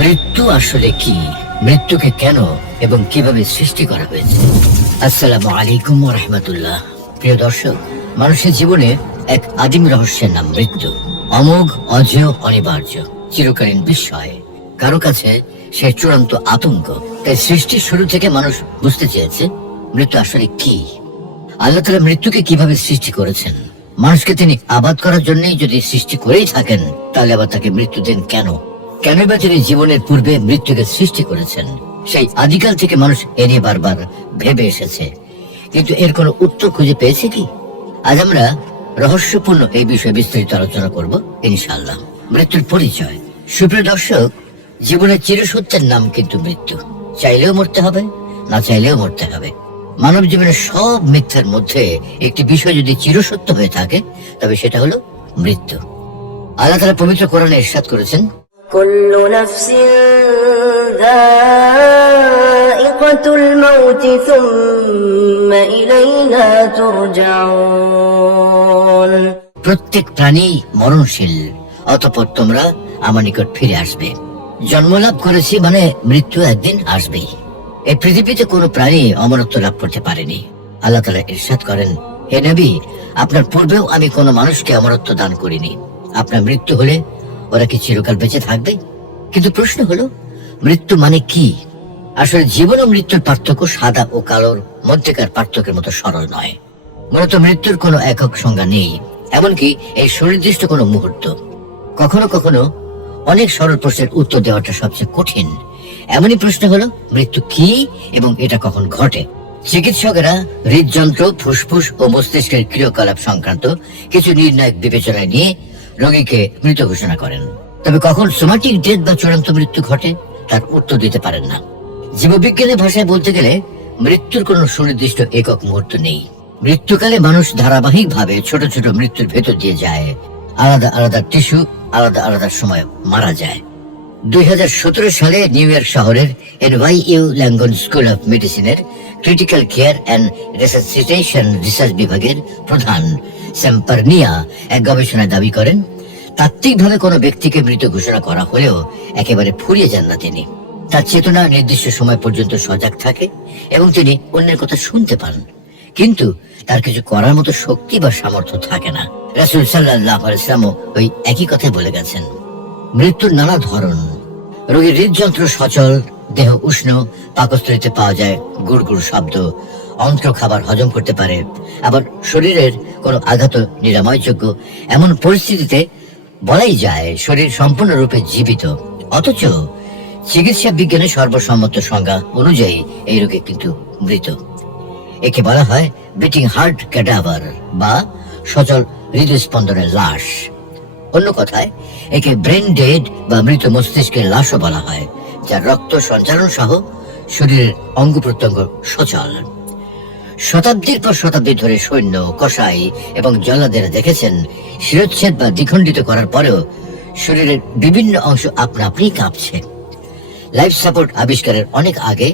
মৃত্যু আসলে কি? মৃত্যুকে কেন এবং কীভাবে সৃষ্টি করা হয়েছে? আসসালামু আলাইকুম রহমতুল্লাহ। প্রিয় দর্শক, মানুষের জীবনে এক আদিম রহস্যের নাম মৃত্যু। অমোঘ, অজেয়, অনিবার্য, চিরকালীন বিস্ময়। কারও কাছে সে চূড়ান্ত আতঙ্ক, তাই সৃষ্টির শুরু থেকে মানুষ বুঝতে চেয়েছে, মৃত্যু আসলে কি? আল্লাহ তালা মৃত্যুকে কীভাবে সৃষ্টি করেছেন? মানুষকে তিনি আবাদ করার জন্যই যদি সৃষ্টি করেই থাকেন, তাহলে আবার তাকে মৃত্যু দেন কেন কেন বা তিনি জীবনের পূর্বে মৃত্যুকে সৃষ্টি করেছেন। সেই আদিকাল থেকে মানুষ এ নিয়ে বারবার ভেবে এসেছে। কিন্তু এর কোনো উত্তর খুঁজে পেয়েছে কি? আজ আমরা রহস্যপূর্ণ এই বিষয়ে বিস্তারিত আলোচনা করব, ইনশাআল্লাহ। মৃত্যুর পরিচয়। সুপ্রিয় দর্শক, জীবনের চিরসত্যের নাম কিন্তু মৃত্যু। চাইলেও মরতে হবে, না চাইলেও মরতে হবে। মানব জীবনের সব মিথ্যার মধ্যে একটি বিষয় যদি চিরসত্য হয়ে থাকে, তবে সেটা হলো মৃত্যু। আল্লাহ তারা পবিত্র কোরআনে ইরশাদ করেছেন كل نفس ذائقة الموت ثم إلينا ترجعون প্রত্যেক প্রাণী মরণশীল অতপর তোমরা আমার নিকট ফিরে আসবে জন্মলাভ করেছি মানে মৃত্যু একদিন আসবেই এই পৃথিবীতে কোনো প্রাণী অমরত্ব লাভ করতে পারেনি আল্লাহ তালা ইরশাদ করেন হে নবী আপনার পূর্বেও আমি কোনো মানুষকে অমরত্ব দান করিনি আপনার মৃত্যু হলে ওরা কি চিরকাল বেঁচে থাকবে? কিন্তু প্রশ্ন হলো, মৃত্যু মানে কি? আসলে জীবন ও মৃত্যুর পার্থক্য সাদা ও কালোর মধ্যেকার পার্থক্যের মতো সরল নয়। মূলত মৃত্যুর কোনো একক সংজ্ঞা নেই, এমনকি এই সুনির্দিষ্ট কোনো মুহূর্ত। কখনো কখনো অনেক সরল প্রশ্নের উত্তর দেওয়াটা সবচেয়ে কঠিন। এমনই প্রশ্ন হলো, মৃত্যু কি এবং এটা কখন ঘটে? চিকিৎসকেরা হৃদযন্ত্র, ফুসফুস ও মস্তিষ্কের ক্রিয়াকলাপ সংক্রান্ত কিছু নির্ণায়ক বিবেচনায় নিয়ে রোগীকে মৃত ঘোষণা করেন। তবে কখন সোমাটিক ডেথ বা চূড়ান্ত মৃত্যু ঘটে, তার উত্তর দিতে পারেন না। জীববিজ্ঞানের ভাষায় বলতে গেলে, মৃত্যুর কোনো সুনির্দিষ্ট একক মুহূর্ত নেই। মৃত্যুকালে মানুষ ধারাবাহিক ভাবে ছোট ছোট মৃত্যুর ভেতর দিয়ে যায়। আলাদা আলাদা টিস্যু, আলাদা আলাদা সময় মারা যায়। দুই হাজার সতেরো সালে নিউ ইয়র্ক শহরের এনওয়াইইউ ল্যাঙ্গন স্কুল অফ মেডিসিনের critical care and resuscitation research বিভাগের প্রধান স্যাম্পারনিয়া এক গবেষণায় দাবি করেন, তাত্ত্বিকভাবে কোনো ব্যক্তিকে মৃত ঘোষণা করা হলেও একেবারে ফুরিয়ে যান না তিনি। তার চেতনা নির্দিষ্ট সময় পর্যন্ত সজাগ থাকে এবং তিনি অন্যের কথা শুনতে পান। কিন্তু তার কিছু করার মতো শক্তি বা সামর্থ্য থাকে না। রাসুল সাল্লাহ ইসলামও ওই একই কথাই বলে গেছেন। মৃত্যুর নানা ধরন। রোগীর হৃদযন্ত্র সচল, দেহ উষ্ণ, পাকস্থলিতে পাওয়া যায় গুড় গুড় শব্দ অন্ত্র খাবার হজম করতে পারে। আবার শরীরের কোনো আঘাত নিরাময়যোগ্য এমন পরিস্থিতিতে বলাই যায়, শরীর সম্পূর্ণরূপে জীবিত। অথচ চিকিৎসা বিজ্ঞানের সর্বসম্মত সংজ্ঞা অনুযায়ী এই রোগে কিন্তু মৃত। একে বলা হয় বিটিং হার্ট ক্যাডাভার বা সচল হৃদস্পন্দনের লাশ। অন্য কথায়, একে ব্রেন ডেড বা মৃত মস্তিষ্কের লাশও বলা হয়, যার রক্ত সঞ্চালন সহ শরীরের অঙ্গ প্রত্যঙ্গ সচল। শতাব্দীর পর শতাব্দী ধরে সৈন্য, কসাই এবং জল্লাদেরা দেখেছেন, শিরোচ্ছেদ বা দ্বিখণ্ডিত করার পরেও শরীরের বিভিন্ন অংশ আপনা আপনি কাঁপছে। লাইফ সাপোর্ট আবিষ্কারের অনেক আগে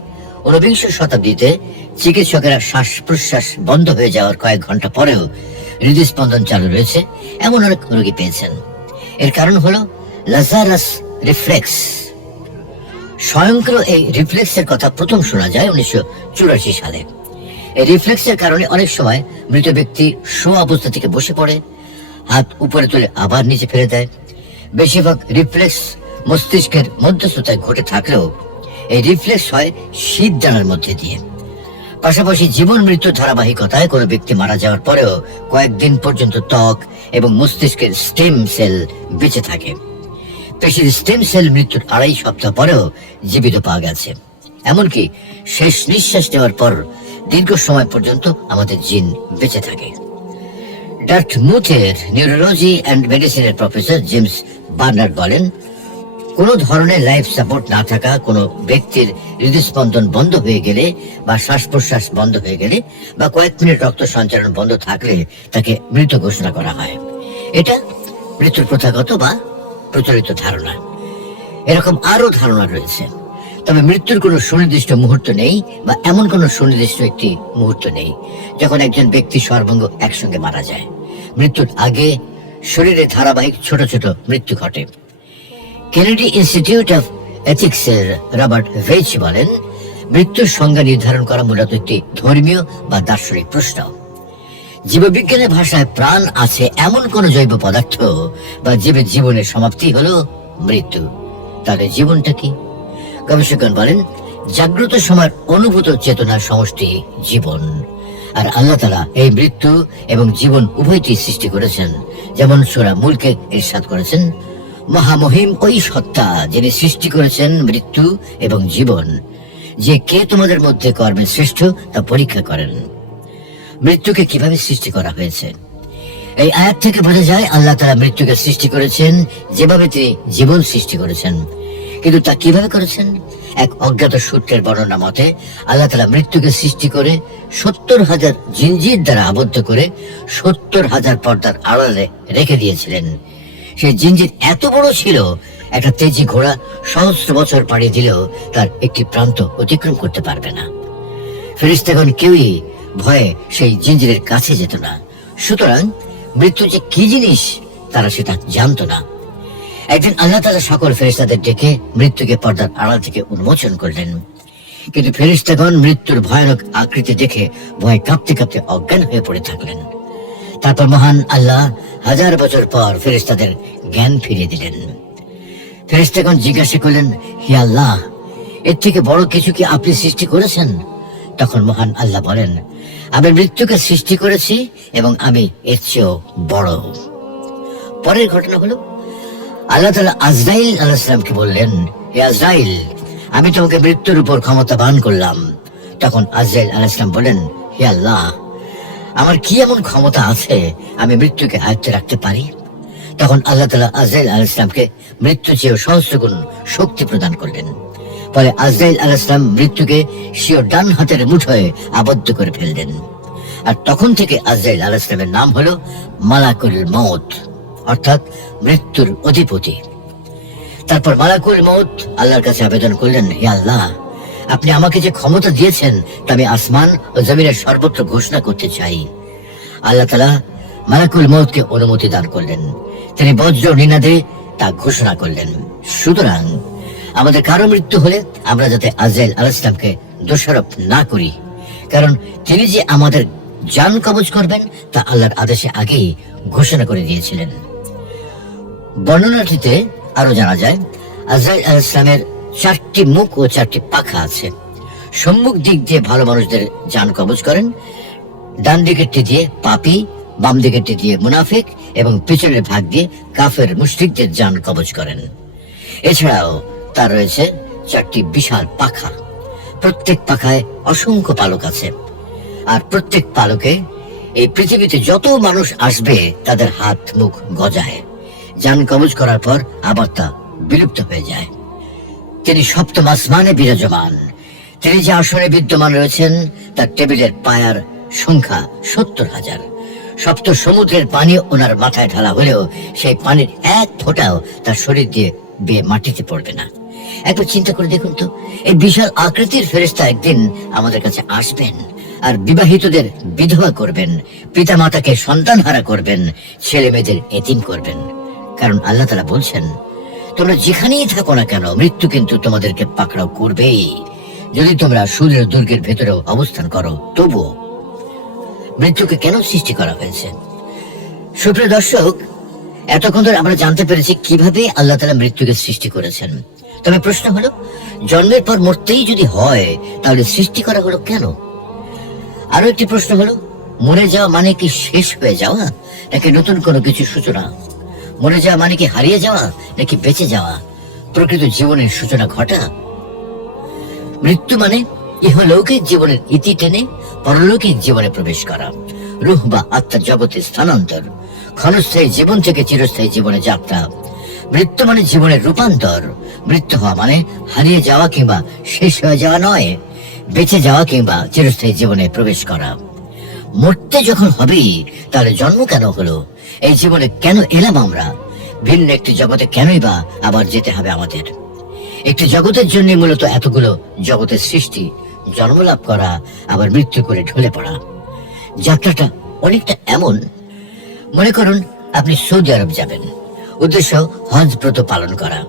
ঊনবিংশ শতাব্দীতে চিকিৎসকেরা শ্বাস প্রশ্বাস বন্ধ হয়ে যাওয়ার কয়েক ঘণ্টা পরেও হৃদস্পন্দন চালু রয়েছে, এমন অনেক রোগী পেয়েছেন। এর কারণ হলো লাজারাস রিফ্লেক্স। স্বয়ংক্রিয় এই রিফ্লেক্সের কথা প্রথম শোনা যায় উনিশশো চুরাশি সালে। রিফ্লেক্সের কারণে অনেক সময় মৃত ব্যক্তি শো অবস্থা থেকে বসে পড়ে, হাত উপরে তুলে আবার নিচে ফেলে দেয়। বেশিরভাগ রিফ্লেক্স মস্তিষ্কের মধ্যস্থতায় ঘটে থাকলেও এই রিফ্লেক্স হয় শীত জানার মধ্যে দিয়ে। পাশাপাশি জীবন মৃত্যু ধারাবাহিকতায় কোনো ব্যক্তি মারা যাওয়ার পরেও কয়েকদিন পর্যন্ত ত্বক এবং মস্তিষ্কের স্টেম সেল বেঁচে থাকে। পেশির স্টেম সেল মৃত্যুর আড়াই সপ্তাহ পরেও জীবিত পাওয়া গেছে। এমনকি শেষ নিঃশ্বাস নেওয়ার পর দীর্ঘ সময় পর্যন্ত আমাদের জিন বেঁচে থাকে। ডার্ট মুথের নিউরোলজি অ্যান্ড মেডিসিনের প্রফেসর জেমস বার্নার্ড বলেন, কোনো ধরনের লাইফ সাপোর্ট না থাকা কোনো ব্যক্তির হৃদস্পন্দন বন্ধ হয়ে গেলে বা শ্বাস প্রশ্বাস বন্ধ হয়ে গেলে বা কয়েক মিনিট রক্ত সঞ্চালন বন্ধ থাকলে তাকে মৃত ঘোষণা করা হয়। এটা মৃত্যুর প্রথাগত বা প্রচলিত ধারণা। এরকম আরও ধারণা রয়েছে। তবে মৃত্যুর কোনো সুনির্দিষ্ট মুহূর্ত নেই বা এমন কোনো সুনির্দিষ্ট একটি মুহূর্ত নেই যখন একজন ব্যক্তি সর্বঙ্গ একসঙ্গে মারা যায়। মৃত্যুর আগে শরীরে ধারাবাহিক ছোট ছোট মৃত্যু ঘটে। কেনেডি ইনস্টিটিউট অফ এথিক্সের রবার্ট ভেজ বলেন, মৃত্যুর সংজ্ঞা নির্ধারণ করা মূলত একটি ধর্মীয় বা দার্শনিক প্রশ্ন। জীববিজ্ঞানের ভাষায় প্রাণ আছে এমন কোন জৈব পদার্থ বা জীবের জীবনের সমাপ্তি হলো মৃত্যু। তাহলে জীবনটা কি? গবেষকগণ বলেন, জাগ্রত সময়ের অনুভূত চেতনার সমষ্টি জীবন। আর আল্লাহ তালা এই মৃত্যু এবং জীবন উভয়টি সৃষ্টি করেছেন। যেমন সোরা মুলকে ইরশাদ করেছেন, মহামহিম ওই সত্তা যিনি সৃষ্টি করেছেন মৃত্যু এবং জীবন। যে কে তোমাদের মধ্যে কর্মে শ্রেষ্ঠ তা পরীক্ষা করেন। মৃত্যুকে কীভাবে সৃষ্টি করা হয়েছে? এই আয়াত থেকে বোঝা যায়, আল্লাহ তারা মৃত্যুকে সৃষ্টি করেছেন যেভাবে তিনি জীবন সৃষ্টি করেছেন। কিন্তু তা কীভাবে করেছেন? এক অজ্ঞাত সূত্রের বর্ণনা মতে, আল্লাহ তালা মৃত্যুকে সৃষ্টি করে সত্তর হাজার জিনজির দ্বারা আবদ্ধ করে সত্তর হাজার পর্দার আড়ালে রেখে দিয়েছিলেন। সেই জিনজির এত বড় ছিল, একটা তেজি ঘোড়া সহস্র বছর পাড়ি দিলেও তার একটি প্রান্ত অতিক্রম করতে পারবে না। ফেরিস্তাগণ কেউই ভয়ে সেই জিঞ্জিরের কাছে যেত না। সুতরাং মৃত্যু যে কি জিনিস, তারা সেটা জানতো না। একদিন আল্লাহ তালা সকল ফেরিস্তাদের ডেকে মৃত্যুকে পর্দার আড়াল থেকে উন্মোচন করলেন। কিন্তু ফেরিস্তাগণ মৃত্যুর ভয়ানক আকৃতি দেখে ভয় কাঁপতে কাঁপতে অজ্ঞান হয়ে পড়ে থাকলেন। তারপর মহান আল্লাহ হাজার বছর পর ফেরিস্তাদের জ্ঞান ফিরিয়ে দিলেন। ফেরিস্তাগণ জিজ্ঞাসা করলেন, হে আল্লাহ, এর থেকে বড় কিছু কি আপনি সৃষ্টি করেছেন? তখন মহান আল্লাহ বলেন, আমি মৃত্যুকে সৃষ্টি করেছি এবং আমি এর চেয়েও বড়। পরের ঘটনা হলো আল্লাহ তালা আজরাইল আলাহিসামকে বললেন, হে আজরাইল, আমি তোমাকে মৃত্যুর উপর ক্ষমতা বান করলাম। তখন আজরাইল আলাহিসাম বলেন হে আল্লাহ, আমার কি এমন ক্ষমতা আছে আমি মৃত্যুকে আয়ত্তে রাখতে পারি? তখন আল্লাহ তালা আজরাইল আল ইসলামকে মৃত্যু চেয়েও সহস্র গুণ শক্তি প্রদান করলেন। ফলে আজরাইল আল ইসলাম মৃত্যুকে সিও ডান হাতের মুঠোয় আবদ্ধ করে ফেললেন। আর তখন থেকে আজরাইল আল ইসলামের নাম হলো মালাকুল মৌত অর্থাৎ মৃত্যুর অধিপতি। তারপর মালাকুল মৌত আল্লাহর কাছে আবেদন করলেন, হে আল্লাহ, আপনি আমাকে যে ক্ষমতা দিয়েছেন, তা আমি আসমান ও জমিনের সর্বত্র ঘোষণা করতে চাই। আল্লাহ তালা মালাকুল মৌতকে অনুমতি দান করলেন। তিনি বজ্র নিনাদে তা ঘোষণা করলেন। সুতরাং আমাদের কারও মৃত্যু হলে আমরা যাতে আজরাইল আল ইসলামকে দোষারোপ না করি, কারণ তিনি যে আমাদের জান কবজ করবেন, তা আল্লাহর আদেশে আগেই ঘোষণা করে দিয়েছিলেন। বর্ণনাটিতে আরও জানা যায় আজরাইল আল ইসলামের চারটি মুখ ও চারটি পাখা আছে। সম্মুখ দিক দিয়ে ভালো মানুষদের যান কবজ করেন, ডান দিকেরটি দিয়ে পাপি, বাম দিকেরটি দিয়ে মুনাফিক এবং পিছনের ভাগ দিয়ে কাফের মুশরিকদের যান কবজ করেন। এছাড়াও তার রয়েছে চারটি বিশাল পাখা। প্রত্যেক পাখায় অসংখ্য পালক আছে। আর প্রত্যেক পালকে এই পৃথিবীতে যত মানুষ আসবে, তাদের হাত মুখ গজায়। যান কবজ করার পর আবার তা বিলুপ্ত হয়ে যায়। তিনি সপ্তম আসমানে বিরাজমান। তিনি যে আসনে বিদ্যমান রয়েছেন, তার টেবিলের পায়ার সংখ্যা সত্তর হাজার। সপ্ত সমুদ্রের পানি ওনার মাথায় ঢালা হলেও সেই পানির এক ফোঁটাও তার শরীর দিয়ে বেয়ে মাটিতে পড়বে না। একবার চিন্তা করে দেখুন তো, এই বিশাল আকৃতির ফেরেস্তা একদিন আমাদের কাছে আসবেন আর বিবাহিতদের বিধবা করবেন পিতা মাতাকে সন্তান হারা করবেন ছেলে মেয়েদের এতিম করবেন। কারণ আল্লাহ তালা বলছেন, তোমরা যেখানেই থাকো না কেন, মৃত্যু কিন্তু তোমাদেরকে পাকড়াও করবেই। যদি তোমরা সূর্যের দুর্গের ভেতরেও অবস্থান করো, তবুও মৃত্যুকে কেন সৃষ্টি করা হয়েছে? সুপ্রিয় দর্শক, এতক্ষণ ধরে আমরা জানতে পেরেছি কীভাবে আল্লাহ তালা মৃত্যুকে সৃষ্টি করেছেন। তবে প্রশ্ন হলো, জন্মের পর মরতেই যদি হয়, তাহলে সৃষ্টি করা হলো কেন? আরও একটি প্রশ্ন হলো, মরে যাওয়া মানে কি শেষ হয়ে যাওয়া? নাকি নতুন কোনো কিছু সূচনা? মরে যাওয়া মানে কি হারিয়ে যাওয়া, নাকি বেঁচে যাওয়া? প্রকৃত জীবনের সূচনা ঘটা। মৃত্যু মানে ইহলৌকিক জীবনের ইতি টেনে পরলৌকিক জীবনে প্রবেশ করা। রুহ বা আত্মার জগতে স্থানান্তর। ক্ষণস্থায়ী জীবন থেকে চিরস্থায়ী জীবনে যাত্রা। মৃত্যু মানে জীবনের রূপান্তর। মৃত্যু হওয়া মানে হারিয়ে যাওয়া কিংবা শেষ হয়ে যাওয়া নয়, বেঁচে যাওয়া কিংবা চিরস্থায়ী জীবনে প্রবেশ করা। মরতে যখন হবেই তাহলে জন্ম কেন হলো? এই জীবনে কেন এলাম আমরা? ভিন্ন একটি জগতে কেনই বা আবার যেতে হবে আমাদের? একটি জগতের জন্য মূলত এতগুলো জগতের সৃষ্টি, জন্মলাভ করা, আবার মৃত্যু করে ঢলে পড়া। যাত্রাটা অনেকটা এমন। মনে করুন, আপনি সৌদি আরব যাবেন। উদ্দেশ্য হজ ব্রত পালন করা।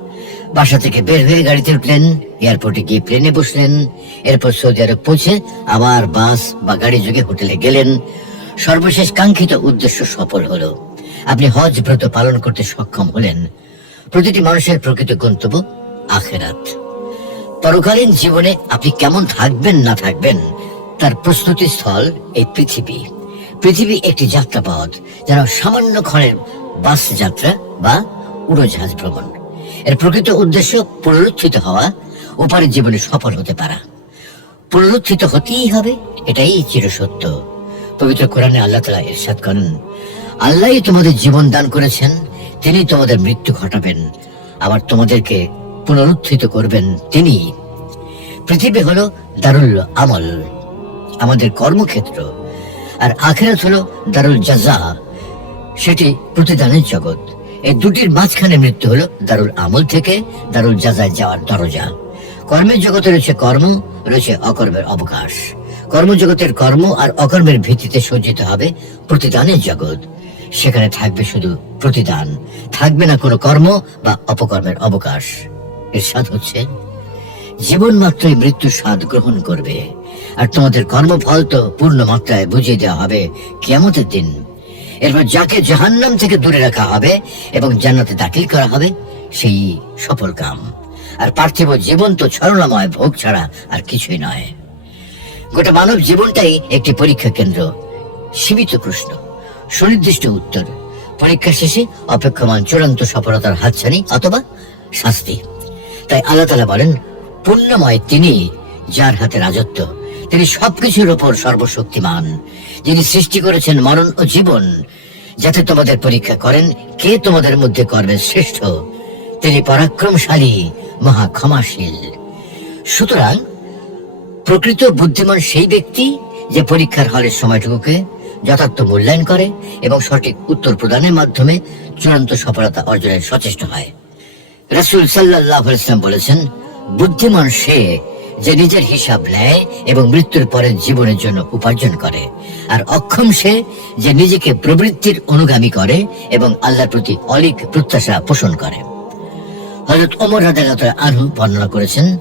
বাসা থেকে বের হয়ে গাড়িতে উঠলেন। এয়ারপোর্টে গিয়ে প্লেনে বসলেন। এরপর সৌদি আরব পৌঁছে আবার বাস বা গাড়ি যোগে হোটেলে গেলেন। সর্বশেষ কাঙ্ক্ষিত উদ্দেশ্য সফল হলো। আপনি হজ ব্রত পালন করতে সক্ষম হলেন। প্রতিটি মানুষের প্রকৃত গন্তব্য আখেরাত। পরকালীন জীবনে আপনি কেমন থাকবেন, না থাকবেন, তার প্রস্তুতি স্থল এই পৃথিবী। পৃথিবী একটি যাত্রাপথ, যেন সামান্য ক্ষণের বাস যাত্রা বা উড়োজাহাজ ভ্রমণ। এর প্রকৃত উদ্দেশ্য পুনরুত্থিত হওয়া ওপারের জীবনে সফল হতে পারা। পুনরুত্থিত হতেই হবে, এটাই চিরসত্য। পবিত্র কোরআনে আল্লাহ তালা ইরশাদ করেন, আল্লাহই তোমাদের জীবন দান করেছেন, তিনি তোমাদের মৃত্যু ঘটাবেন, আবার তোমাদেরকে পুনরুত্থিত করবেন তিনি। পৃথিবী হলো দারুল আমল, আমাদের কর্মক্ষেত্র, আর আখেরাত হলো দারুল জাজা, সেটি প্রতিদানের জগৎ। এই দুটির মাঝখানে মৃত্যু হলো দারুল আমল থেকে দারুল জাজায় যাওয়ার দরজা। কর্মের জগতে রয়েছে কর্ম, রয়েছে অকর্মের অবকাশ। কর্মজগতের কর্ম আর অকর্মের ভিত্তিতে সজ্জিত হবে প্রতিদানের জগৎ। সেখানে থাকবে শুধু প্রতিদান, থাকবে না কোনো কর্ম বা অপকর্মের অবকাশ। এর স্বাদ হচ্ছে, জীবন মাত্রই মৃত্যুর স্বাদ গ্রহণ করবে। আর তোমাদের কর্মফল তো পূর্ণ মাত্রায় বুঝিয়ে দেওয়া হবে কিয়ামতের দিন। এরপর যাকে জাহান্নাম থেকে দূরে রাখা হবে এবং জান্নাতে দাখিল করা হবে, সেই সফল কাম। আর পার্থিব জীবন তো ছলনাময় ভোগ ছাড়া আর কিছুই নয়। গোটা মানব জীবনটাই একটি পরীক্ষা কেন্দ্র, সীমিত প্রশ্ন, সুনির্দিষ্ট উত্তর পরীক্ষা শেষে অপেক্ষমান চূড়ান্ত সফলতার হাতছানি অথবা শাস্তি। তাই আল্লাহ তালা বলেন, পুণ্যময় তিনি যার হাতে রাজত্ব তিনি সবকিছুর ওপর সর্বশক্তিমান, যিনি সৃষ্টি করেছেন মরণ ও জীবন। যাতে তোমাদের পরীক্ষা করেন কে তোমাদের মধ্যে কর্মের শ্রেষ্ঠ, তিনি পরাক্রমশালী মহা ক্ষমাশীল সুতরাং, প্রকৃত বুদ্ধিমান সেই ব্যক্তি যে পরীক্ষার হলের সময়টুকুকে যথার্থ মূল্যায়ন করে এবং সঠিক উত্তর প্রদানের মাধ্যমে চূড়ান্ত সফলতা অর্জনের সচেষ্ট হয়। রাসুল সাল্লাহ বলেছেন, বুদ্ধিমান সে যে নিজের হিসাব নেয় এবং মৃত্যুর পরের জীবনের জন্য উপার্জন করে। আর অক্ষম সে যে নিজেকে প্রবৃত্তির অনুগামী করে এবং আল্লাহর প্রতি অলিক প্রত্যাশা পোষণ করে। হজরত ওমর রাদালত আনহু বর্ণনা করেছেন,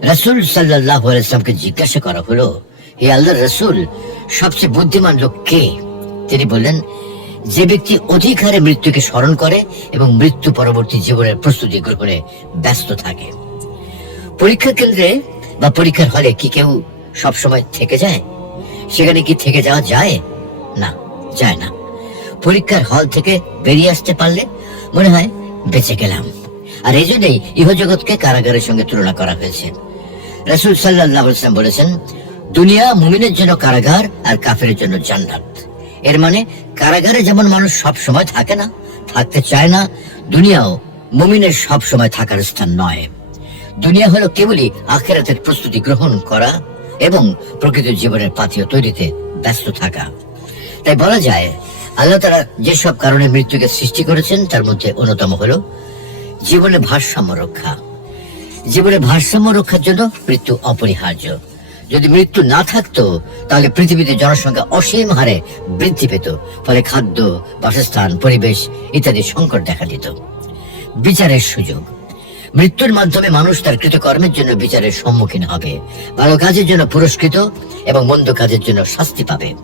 রাসুল সাল্লাহ ইসলামকে জিজ্ঞাসা করা হলো, হে আল্লাহ রসুল, সবচেয়ে বুদ্ধিমান লোক কে? তিনি বললেন, যে ব্যক্তি অধিক হারে মৃত্যুকে স্মরণ করে এবং মৃত্যু পরবর্তী জীবনের প্রস্তুতি গ্রহণে ব্যস্ত থাকে। পরীক্ষা কেন্দ্রে বা পরীক্ষার হলে কি কেউ সবসময় থেকে যায়? সেখানে কি থেকে যাওয়া যায়? না যায় না। পরীক্ষার হল থেকে বেরিয়ে আসতে পারলে মনে হয় বেঁচে গেলাম। আর এই জন্যই ইহজগৎকে কারাগারের সঙ্গে তুলনা করা হয়েছে। রাসুল সাল্লাহ ইসলাম বলেছেন, দুনিয়া মুমিনের জন্য কারাগার আর কাফের জন্য জান্নাত। এর মানে কারাগারে যেমন মানুষ সব সময় থাকে না, থাকতে চায় না, দুনিয়াও মুমিনের সব সময় থাকার স্থান নয়। দুনিয়া হলো কেবলই আখেরাতের প্রস্তুতি গ্রহণ করা এবং প্রকৃত জীবনের পাথীয় তৈরিতে ব্যস্ত থাকা। তাই বলা যায়, আল্লাহ তারা যেসব কারণে মৃত্যুকে সৃষ্টি করেছেন, তার মধ্যে অন্যতম হলো জীবনে ভারসাম্য রক্ষা। জীবনে ভারসাম্য রক্ষার জন্য মৃত্যু অপরিহার্য। যদি মৃত্যু না থাকতো, তাহলে পৃথিবীতে জনসংখ্যা অসীম হারে বৃদ্ধি পেত, ফলে খাদ্য, বাসস্থান, পরিবেশ ইত্যাদি সংকট দেখা দিত। বিচারের সুযোগ। মৃত্যুর মাধ্যমে মানুষ তার কৃতকর্মের জন্য বিচারের সম্মুখীন হবে। ভালো কাজের জন্য পুরস্কৃত এবং মন্দ কাজের জন্য শাস্তি পাবে।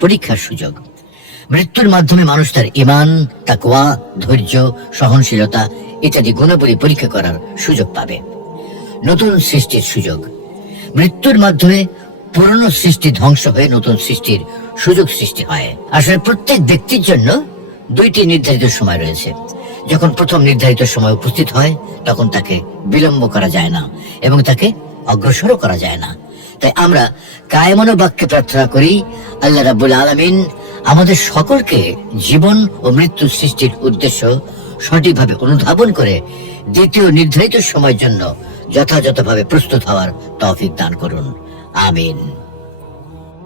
পরীক্ষার সুযোগ। মৃত্যুর মাধ্যমে মানুষ তার ইমান, তাকওয়া, ধৈর্য, সহনশীলতা ইত্যাদি গুণাবলী পরীক্ষা করার সুযোগ পাবে। নতুন সৃষ্টির সুযোগ। মৃত্যুর মাধ্যমে পুরনো সৃষ্টি ধ্বংস হয়ে নতুন সৃষ্টির সুযোগ সৃষ্টি হয়। আসলে প্রত্যেক ব্যক্তির জন্য দুইটি নির্ধারিত সময় রয়েছে। যখন প্রথম নির্ধারিত সময় উপস্থিত হয়, তখন তাকে বিলম্ব করা যায় না এবং তাকে অগ্রসরও করা যায় না। তাই আমরা কায়মনো বাক্যে প্রার্থনা করি, আল্লাহ রাবুল আলমিন আমাদের সকলকে জীবন ও মৃত্যু সৃষ্টির উদ্দেশ্য সঠিকভাবে অনুধাবন করে দ্বিতীয় নির্ধারিত সময়ের জন্য যথাযথভাবে প্রস্তুত হওয়ার তৌফিক দান করুন। আমিন।